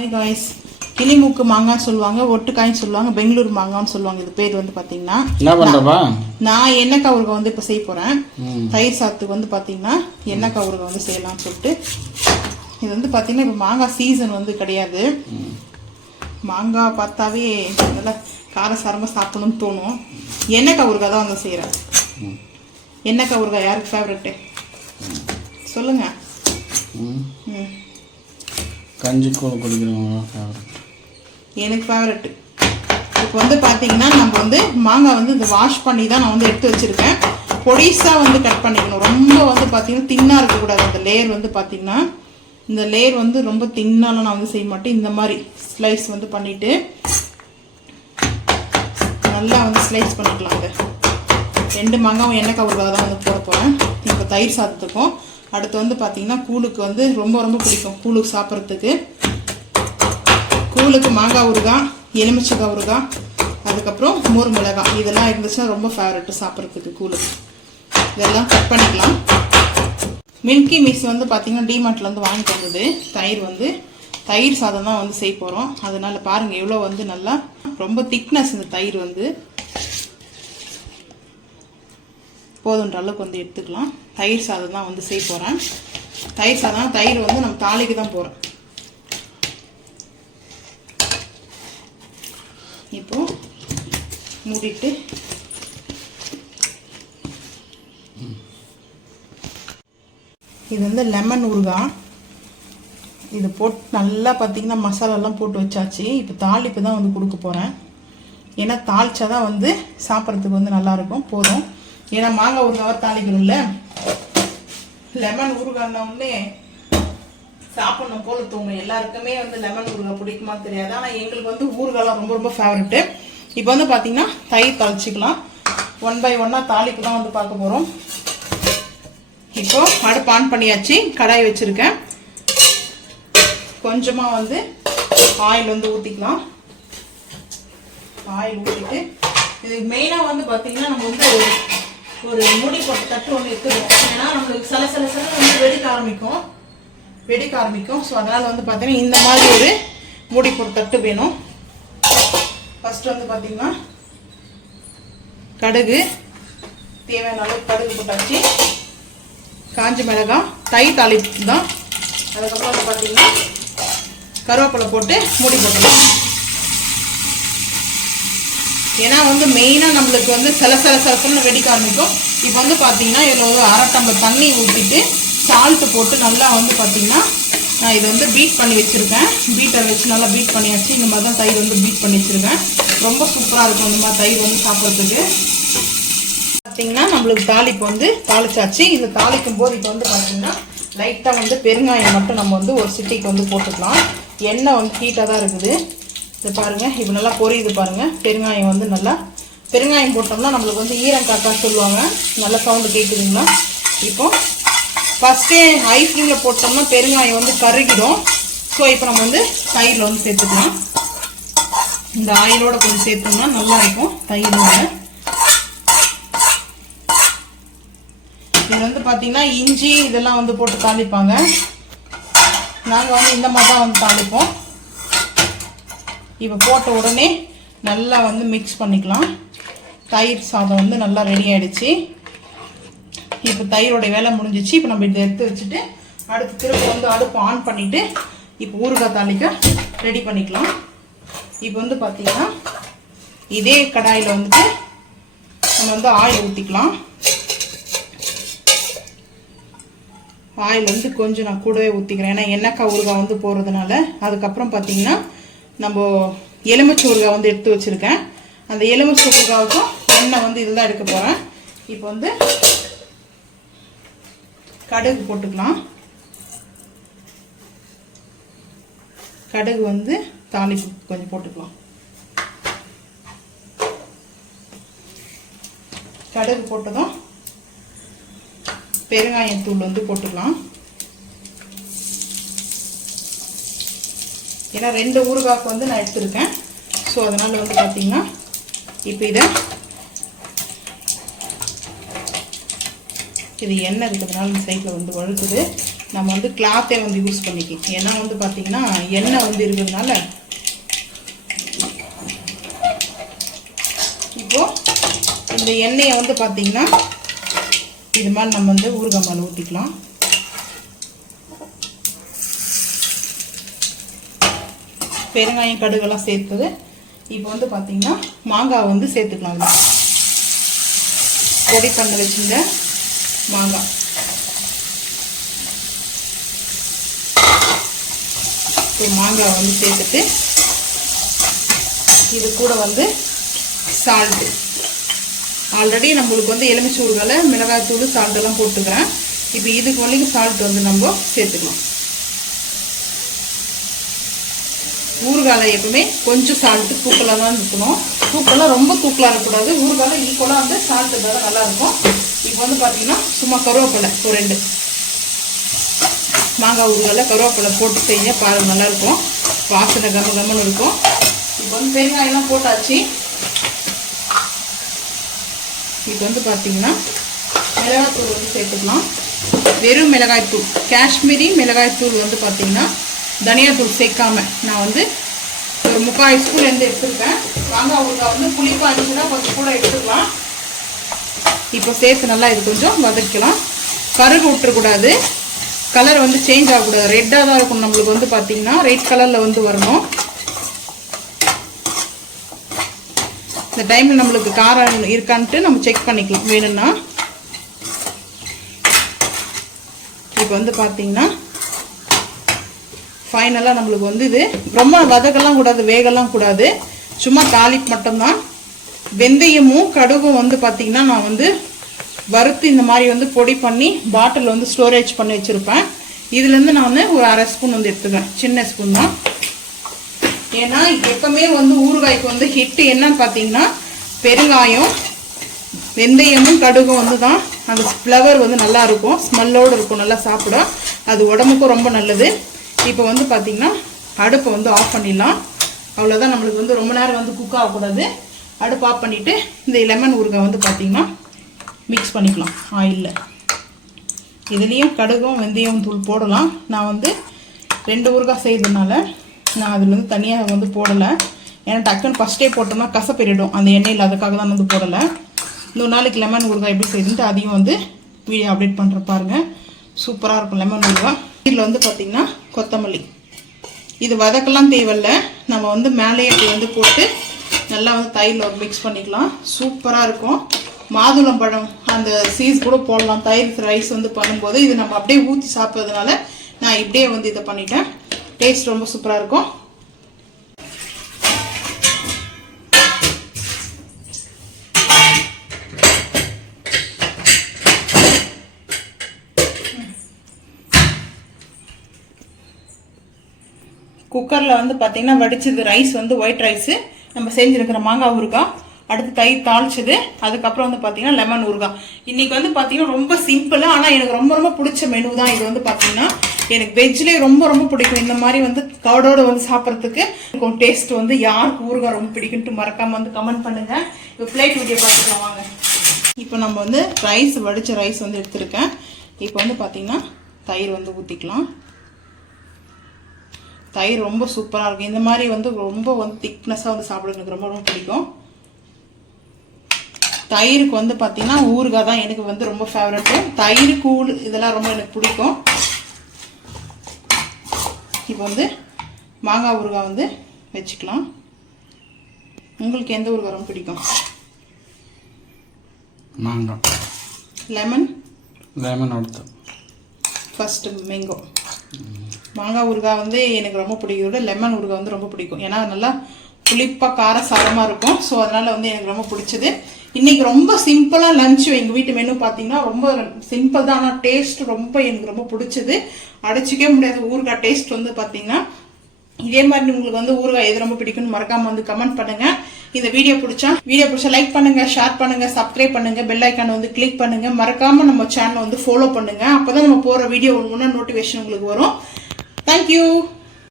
Hi guys, கிளிமூக்கு மாங்கான்னு சொல்லுவாங்க, ஒட்டுக்காய்ன்னு சொல்லுவாங்க, பெங்களூர் மாங்கான்னு சொல்லுவாங்க. இது பேர் வந்து பார்த்தீங்கன்னா நான் எண்ணெய் ஊறுகாய் வந்து இப்போ செய்ய போகிறேன். தயிர் சாத்துக்கு வந்து பார்த்தீங்கன்னா எண்ணெய் ஊறுகாய் வந்து செய்யலாம்னு சொல்லிட்டு. இது வந்து பார்த்தீங்கன்னா இப்போ மாங்காய் சீசன் வந்து கிடையாது. மாங்காய் பார்த்தாவே நல்லா காரசாரமாக சாப்பிடணும்னு தோணும். எண்ணெய் ஊறுகாய் தான் வந்து செய்கிறேன். எண்ணெய் ஊறுகாய் யாருக்கு ஃபேவரெட்டு சொல்லுங்கள்? கஞ்சி கூழ் குடிக்கிறவங்க ஃபேவரெட், எனக்கு ஃபேவரெட்டு. இப்போ வந்து பார்த்தீங்கன்னா நம்ம வந்து மாங்காய் வந்து இந்த வாஷ் பண்ணி தான் நான் வந்து எடுத்து வச்சுருக்கேன். பொடிசாக வந்து கட் பண்ணிக்கணும். ரொம்ப வந்து பார்த்தீங்கன்னா தின்னாக இருக்கக்கூடாது. அந்த லேயர் வந்து பார்த்தீங்கன்னா இந்த லேயர் வந்து ரொம்ப தின்னாலும் நான் வந்து செய்ய மாட்டேன். இந்த மாதிரி ஸ்லைஸ் வந்து பண்ணிவிட்டு நல்லா வந்து ஸ்லைஸ் பண்ணிக்கலாம். அது 2 மாங்காவும் எண்ணெய் ஊறுகாய் தான் வந்து போட போகிறேன். இப்போ தயிர் சாதத்துக்கும் அடுத்து வந்து பார்த்தீங்கன்னா கூழுக்கு வந்து ரொம்ப ரொம்ப பிடிக்கும். கூழுக்கு சாப்பிட்றதுக்கு கூழுக்கு மாங்காய் ஊறுகாய், எலுமிச்சக்காய் ஊறுகாய், அதுக்கப்புறம் மோர் மிளகாய் இதெல்லாம் இருந்துச்சுன்னா ரொம்ப ஃபேவரெட்டு சாப்பிட்றதுக்கு கூழுக்கு. இதெல்லாம் கட் பண்ணிக்கலாம். மில்கி மிஸ் வந்து பார்த்தீங்கன்னா டிமார்ட்டில் வந்து வாங்கிட்டு வந்தது. தயிர் சாதம் தான் வந்து செய்ய போகிறோம். அதனால் பாருங்கள் எவ்வளோ வந்து நல்லா ரொம்ப திக்னஸ். இந்த தயிர் வந்து போதுன்ற அளவுக்கு வந்து எடுத்துக்கலாம். தயிர் சாதம் தான் வந்து செய்ய போகிறேன். தயிர் சாதம் தயிர் வந்து நம்ம தாளிக்கு தான் போகிறோம். இப்போ மூடிட்டு இது வந்து லெமன் ஊறுகாய். இது போட்டு நல்லா பார்த்தீங்கன்னா மசாலாலாம் போட்டு வச்சாச்சு. இப்போ தாளிப்பு தான் வந்து கொடுக்க போகிறேன். ஏன்னா தாளிச்சா தான் வந்து சாப்பிட்றதுக்கு வந்து நல்லாயிருக்கும். போதும், ஏன்னா மாங்காய் ஊறுகாய் தாளிக்கணும்ல. லெமன் ஊறுகாய்னா உடனே சாப்பிடணும் போல தோணும். எல்லாருக்குமே வந்து லெமன் ஊறுகாய் பிடிக்குமா தெரியாது. ஆனால் எங்களுக்கு வந்து ஊறுகாய்லாம் ரொம்ப ரொம்ப ஃபேவரெட்டு. இப்போ வந்து பார்த்தீங்கன்னா தயிர் தாளிச்சிக்கலாம். 1 by 1 தாளிப்பு தான் வந்து பார்க்க போகிறோம். இப்போ அடுப்பு ஆன் பண்ணியாச்சு. கடாய் வச்சுருக்கேன். கொஞ்சமாக வந்து ஆயில் வந்து ஊற்றிக்கலாம். ஆயில் ஊற்றிட்டு இது மெயினாக வந்து பார்த்தீங்கன்னா நம்ம வந்து ஒரு மூடி போட்டு தட்டு ஒன்று எடுத்துருவோம். ஏன்னா நம்மளுக்கு சில வந்து வெடிக்க ஆரம்பிக்கும். ஸோ அதனால் வந்து பார்த்தீங்கன்னா இந்த மாதிரி ஒரு மூடி போட்டு தட்டு வேணும். ஃபஸ்ட்டு வந்து பார்த்தீங்கன்னா கடுகு, தேவையான அளவுக்கு கடுகு போட்டாச்சு. காஞ்ச மிளகாய், தயிர் தாளிப்பு தான். அதுக்கப்புறம் வந்து பார்த்தீங்கன்னா கருவேப்பிலை போட்டு மூடி போட்டுக்கலாம். ஏன்னா வந்து மெயினாக நம்மளுக்கு வந்து சில வெடிக்க ஆரம்பிக்கும். இப்போ வந்து பார்த்தீங்கன்னா இதில் ஒரு 1/2 டம்ளர் தண்ணி ஊற்றிட்டு சால்ட்டு போட்டு நல்லா வந்து பார்த்தீங்கன்னா நான் இதை வந்து பீட் பண்ணி வச்சுருக்கேன். பீட்டர் வச்சு நல்லா பீட் பண்ணியாச்சு. இந்த மாதிரி தான் தயிர் வந்து பீட் பண்ணி வச்சுருக்கேன். ரொம்ப சூப்பராக இருக்கும் இந்த மாதிரி தயிர் வந்து சாப்பிட்றதுக்கு. பார்த்தீங்கன்னா நம்மளுக்கு தாளிப்பு வந்து தாளிச்சாச்சு. இந்த தாளிக்கும் போது இப்போ வந்து பார்த்தீங்கன்னா லைட்டாக வந்து பெருங்காயம் மட்டும் நம்ம வந்து ஒரு சிட்டிக்கு வந்து போட்டுக்கலாம். எண்ணெய் வந்து ஹீட்டாக தான் இருக்குது. இது பாருங்கள், இப்போ நல்லா பொரியுது பாருங்கள். பெருங்காயம் வந்து நல்லா பெருங்காயம் போட்டோம்னா நம்மளுக்கு வந்து ஈரம் காக்கா சொல்லுவாங்க. நல்லா சவுண்டு கேட்குதுங்களா? இப்போ ஃபஸ்ட்டே ஹை ஃப்ளேமில் போட்டோம்னா பெருங்காயம் வந்து கருகிடும். ஸோ இப்போ நம்ம வந்து தயிரில் வந்து சேர்த்துக்கலாம். இந்த ஆயிலோட கொஞ்சம் சேர்த்தோம்னா நல்லா இருக்கும் தயிரோட. இது வந்து பார்த்தீங்கன்னா இஞ்சி இதெல்லாம் வந்து போட்டு தாளிப்பாங்க. நாங்கள் வந்து இந்த மாதிரி தான் வந்து தாளிப்போம். இப்போ போட்ட உடனே நல்லா வந்து மிக்ஸ் பண்ணிக்கலாம். தயிர் சாதம் வந்து நல்லா ரெடி ஆகிடுச்சு. இப்போ தயிரோடைய வேலை முடிஞ்சிச்சு. இப்போ நம்ம இதை எடுத்து வச்சுட்டு அடுத்து திரும்ப வந்து அடுப்பு ஆன் பண்ணிவிட்டு இப்போ ஊறுகாய் தாளிக்க ரெடி பண்ணிக்கலாம். இப்போ வந்து பார்த்திங்கன்னா இதே கடாயில் வந்துட்டு நம்ம வந்து ஆயில் ஊற்றிக்கலாம். ஆயில் வந்து கொஞ்சம் நான் கூடவே ஊற்றிக்கிறேன். ஏன்னா எண்ணெய் ஊறுகாய் வந்து போடுறதுனால. அதுக்கப்புறம் பார்த்திங்கன்னா நம்ம எலுமிச்சை ஊறுகாய் வந்து எடுத்து வச்சுருக்கேன். அந்த எலுமிச்சை ஊறுகாய்க்கும் எண்ணெய் வந்து இதில் தான் எடுக்க போகிறேன். இப்போ வந்து கடுகு போட்டுக்கலாம். கடுகு வந்து தாளிப்பு கொஞ்சம் போட்டுக்கலாம். கடுகு போட்டதும் பெருங்காயத்தூள் வந்து போட்டுக்கலாம். ஏன்னா 2 ஊறுகாய்க்கு வந்து நான் எடுத்துருக்கேன். ஸோ அதனால் வந்து பார்த்தீங்கன்னா இப்போ இது எண்ணெய் இருக்கிறதுனால இந்த சைடில் வந்து வழுக்குது. நம்ம வந்து கிளாத்தே வந்து யூஸ் பண்ணிக்கலாம். ஏன்னா வந்து பார்த்தீங்கன்னா எண்ணெய் வந்து இருக்கிறதுனால. இப்போது இந்த எண்ணெயை வந்து பார்த்தீங்கன்னா இது மாதிரி நம்ம வந்து ஊறுகாய் மேலே ஊற்றிக்கலாம். பெருங்காயம் கடுகெல்லாம் சேர்த்தது. இப்போ வந்து பார்த்தீங்கன்னா மாங்காய் வந்து சேர்த்துக்கலாம். பொடி பண்ண வச்சுருந்த மாங்காய் மாங்காய் வந்து சேர்த்துட்டு இது கூட வந்து சால்ட்டு ஆல்ரெடி நம்மளுக்கு வந்து எலுமிச்சை ஊறுகாயில் மிளகாய்த்தூள் சால்ட்டெல்லாம் போட்டுக்கிறேன். இப்போ இதுக்கு வரைக்கும் சால்ட் வந்து நம்ம சேர்த்துக்கலாம். ஊறுகாயில் எப்பவுமே கொஞ்சம் சால்ட்டு தூக்கலாக தான் இருக்கணும். தூக்கெல்லாம் ரொம்ப தூக்கலாக இருக்கக்கூடாது. ஊறுகாயில் ஈக்குவலாக வந்து சால்ட்டு இருந்தால் தான் நல்லாயிருக்கும். இப்போ வந்து பார்த்தீங்கன்னா சும்மா கருவேப்பிலை ஒரு 2 மாங்காய் ஊறுகாயில் கருவேப்பிலை போட்டு செஞ்சால் பாருங்கள் நல்லாயிருக்கும். வாசனை கம்மன்னு இருக்கும். இப்போ வந்து பெருங்காயெல்லாம் போட்டாச்சு. இப்போ வந்து பார்த்தீங்கன்னா மிளகாய்த்தூள் வந்து சேர்த்துக்கலாம். வெறும் மிளகாய்த்தூள், காஷ்மீரி மிளகாய்த்தூள் வந்து பார்த்தீங்கன்னா தனியாத்தூள் சேர்க்காம நான் வந்து ஒரு 3/4 ஸ்பூன் வந்து எடுத்துருக்கேன். மாங்காய் ஊறுகாய் வந்து புளிப்பாக இருந்துச்சுன்னா கொஞ்சம் கூட எடுத்துக்கலாம். இப்போ சேர்த்து நல்லா இது கொஞ்சம் வதக்கலாம். கருகு விட்டுறக்கூடாது. கலர் வந்து சேஞ்ச் ஆகக்கூடாது. ரெட்டாக தான் இருக்கும். நம்மளுக்கு வந்து பார்த்தீங்கன்னா ரெட் கலரில் வந்து வரணும். இந்த டைமில் நம்மளுக்கு காரம் இருக்கான்ட்டு நம்ம செக் பண்ணிக்கலாம் வேணும்னா. இப்போ வந்து பார்த்தீங்கன்னா ஃபைனலாக நம்மளுக்கு வந்து இது ரொம்ப வதக்கெல்லாம் கூடாது, வேகலாம் கூடாது. சும்மா தாளிப்பு மட்டும்தான். வெந்தயமும் கடுகும் வந்து பார்த்தீங்கன்னா நான் வந்து வறுத்து இந்த மாதிரி வந்து பொடி பண்ணி பாட்டில் வந்து ஸ்டோரேஜ் பண்ணி வச்சுருப்பேன். இதுலேருந்து நான் வந்து ஒரு 1/2 ஸ்பூன் வந்து எடுத்துக்கிறேன். சின்ன ஸ்பூன் தான். ஏன்னா எப்பவுமே வந்து ஊறுகாய்க்கு வந்து ஹிட்டு என்னன்னு பார்த்தீங்கன்னா பெருங்காயம் வெந்தயமும் கடுகும் வந்து தான் அந்த ஃப்ளவர் வந்து நல்லா இருக்கும். ஸ்மெல்லோடு இருக்கும். நல்லா சாப்பிட அது உடம்புக்கும் ரொம்ப நல்லது. இப்போ வந்து பார்த்தீங்கன்னா அடுப்பை வந்து ஆஃப் பண்ணிடலாம். அவ்வளோதான். நம்மளுக்கு வந்து ரொம்ப நேரம் வந்து குக் ஆகக்கூடாது. அடுப்பு ஆஃப் பண்ணிவிட்டு இந்த லெமன் ஊறுகாய் வந்து பார்த்திங்கன்னா மிக்ஸ் பண்ணிக்கலாம் ஆயிலில். இதுலேயும் கடுகும் வெந்தயம் தூள் போடலாம். நான் வந்து 2 ஊறுகாய் செய்ததுனால நான் அதில் வந்து தனியாக வந்து போடலை. ஏன்னா டக்குன்னு ஃபஸ்ட்டே போட்டோம்னா கசப்பெரிடும் அந்த எண்ணெயில். அதுக்காக தான் வந்து போடலை. இன்னொரு நாளைக்கு லெமன் ஊறுகாய் எப்படி செய்யுதுன்ட்டு அதையும் வந்து வீடியோ அப்டேட் பண்ணுற பாருங்கள். சூப்பராக இருக்கும் லெமன் ஊறுகாய். இதில் வந்து பார்த்திங்கன்னா கொத்தமல்லி இது வதக்கெல்லாம் தேவையில்லை. நம்ம வந்து மேலேயே அப்படி வந்து போட்டு நல்லா வந்து தயிரில் ஒரு மிக்ஸ் பண்ணிக்கலாம். சூப்பராக இருக்கும். மாதுளம்பழம் அந்த சீஸ் கூட போடலாம். தயிர் ரைஸ் வந்து பண்ணும்போது இது நம்ம அப்படியே ஊற்றி சாப்பிட்றதுனால நான் இப்படியே வந்து இதை பண்ணிட்டேன். டேஸ்ட் ரொம்ப சூப்பராக இருக்கும். குக்கரில் வந்து பார்த்தீங்கன்னா வடிச்சது ரைஸ் வந்து ஒயிட் ரைஸு நம்ம செஞ்சுருக்கிற மாங்காய் ஊறுகாய், அடுத்து தயிர் தாளிச்சது, அதுக்கப்புறம் வந்து பார்த்தீங்கன்னா லெமன் ஊறுகாய். இன்றைக்கி வந்து பார்த்தீங்கன்னா ரொம்ப சிம்பிளாக ஆனால் எனக்கு ரொம்ப ரொம்ப பிடிச்ச மெனு தான் இது. வந்து பார்த்தீங்கன்னா எனக்கு வெஜ்லேயே ரொம்ப ரொம்ப பிடிக்கும். இந்த மாதிரி வந்து கவடோடு வந்து சாப்பிட்றதுக்கு டேஸ்ட் வந்து யாருக்கு ஊறுகாய் ரொம்ப பிடிக்குன்ட்டு மறக்காமல் வந்து கமெண்ட் பண்ணுங்கள். இப்போ பிளேட் வீடியோ பார்த்துக்கலாம் வாங்க. இப்போ நம்ம வந்து ரைஸ் வடித்த ரைஸ் வந்து எடுத்துருக்கேன். இப்போ வந்து பார்த்தீங்கன்னா தயிர் வந்து ஊற்றிக்கலாம். தயிர் ரொம்ப சூப்பராக இருக்கும். இந்த மாதிரி வந்து ரொம்ப வந்து திக்னஸாக வந்து சாப்பிட எனக்கு ரொம்ப ரொம்ப பிடிக்கும். தயிருக்கு வந்து பார்த்தீங்கன்னா ஊறுகாய் தான் எனக்கு வந்து ரொம்ப ஃபேவரட்டு. தயிர் கூழ் இதெல்லாம் ரொம்ப எனக்கு பிடிக்கும். இப்போ வந்து மாங்காய் ஊறுகாய் வந்து வச்சுக்கலாம். உங்களுக்கு எந்த ஊறுகாய் ரொம்ப பிடிக்கும்? மாங்காய். லெமன் அடுத்து ஃபஸ்ட்டு மேங்கோ. மாங்காய் ஊறுகாய் வந்து எனக்கு ரொம்ப பிடிக்கும். லெமன் ஊறுகாய் வந்து ரொம்ப பிடிக்கும். ஏன்னா நல்லா புளிப்பாக காரசாரமாக இருக்கும். ஸோ அதனால் வந்து எனக்கு ரொம்ப பிடிச்சது. இன்றைக்கி ரொம்ப சிம்பிளாக லஞ்ச் எங்கள் வீட்டு மெனு பார்த்தீங்கன்னா ரொம்ப சிம்பிள் தான். ஆனால் டேஸ்ட் ரொம்ப எனக்கு ரொம்ப பிடிச்சது. அடைச்சிக்கவே முடியாது ஊறுகாய் டேஸ்ட் வந்து பார்த்தீங்கன்னா. இதே மாதிரி உங்களுக்கு வந்து ஊறுகாய் எது ரொம்ப பிடிக்கும்னு மறக்காமல் வந்து கமெண்ட் பண்ணுங்கள். இந்த வீடியோ பிடிச்சா லைக் பண்ணுங்கள், ஷேர் பண்ணுங்கள், சப்ஸ்கிரைப் பண்ணுங்கள், பெல் ஐக்கானை வந்து கிளிக் பண்ணுங்கள். மறக்காமல் நம்ம சேனலை வந்து ஃபாலோ பண்ணுங்கள். அப்போ தான் நம்ம போகிற வீடியோ ஒன்று நோட்டிஃபிகேஷன் உங்களுக்கு வரும். தேங்க்யூ.